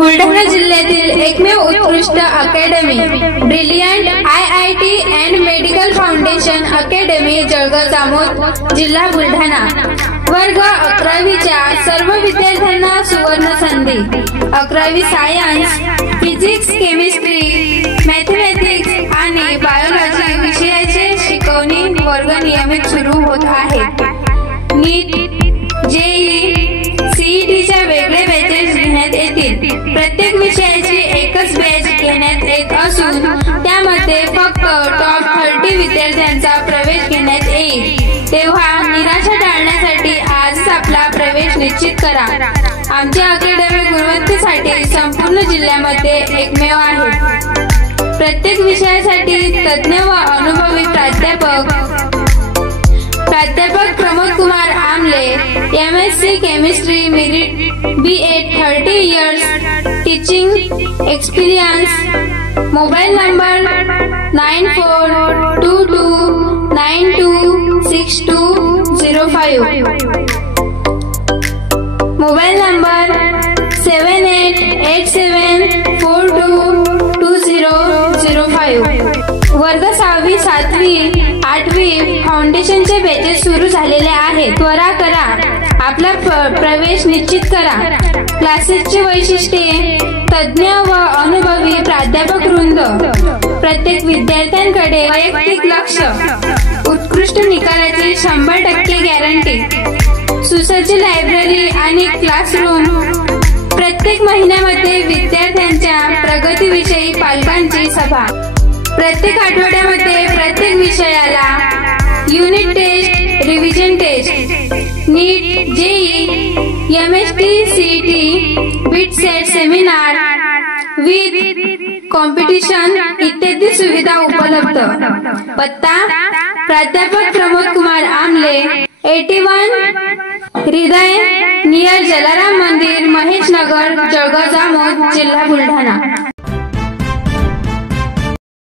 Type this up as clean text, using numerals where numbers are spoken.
बुलढाणा जिल्ह्यातील एकमेव उत्कृष्ट academy brilliant IIT and medical foundation academy Jalgaon Jamod जिल्हा बुलढाणा। वर्ग 11वीच्या सर्व विद्यार्थ्यांना सुवर्ण संधी। 11वी सायन्स, फिजिक्स, केमिस्ट्री, मॅथमॅटिक्स आणि बायोलॉजी विषयाचे शिकवणी वर्ग नियमित सुरू होत आहेत। नीट, JEE, CETच्या वेगळे बॅचेस घेण्यात येतील। प्रत्येक विषयाची एकच बॅच घेण्यात येत असून त्यामध्ये फक्त टॉप 30 विद्यार्थ्यांचा प्रवेश घेण्यात येईल। तेव्हा निराशा टाळण्यासाठी आजच आपला प्रवेश निश्चित करा। आमची अकॅडमी गुणवत्तेसाठी संपूर्ण जिल्ह्यामध्ये एकमेव आहे। प्रत्येक विषयासाठी तज्ञ व अनुभवी प्राध्यापक प्रमोद कुमार आमले, MSc chemistry, merit B.Ed, 30 years teaching experience. Mobile number 9422926205, mobile number 7887422005। वर्ग 6वी, 7वी, 8वी फाउंडेशनचे बॅचेस सुरू झालेले आहेत। त्वरा करा, आपला प्रवेश निश्चित करा। क्लासेसची वैशिष्ट्ये: तज्ञ व अनुभवी प्राध्यापक वृंद, प्रत्येक विद्यार्थ्यांकडे वैयक्तिक लक्ष, उत्कृष्ट निकालाची 100% गॅरंटी, सुसज्ज लायब्ररी आणि क्लासरूम, प्रत्येक महिन्यामध्ये विद्यार्थ्यांच्या प्रगतीविषयी पालकांची सभा, प्रत्येक आठवड्यामध्ये प्रत्येक विषयाला unit test, revision test, NEET, JEE, MST, CET, bit set seminar with competition इत्यादी सुविधा उपलब्ध। पत्ता: प्राध्यापक प्रमोद कुमार आमले, 81 हृदय नियर जलाराम मंदिर, महेश नगर, जळगाव जामोद, जिल्हा बुलढाणा।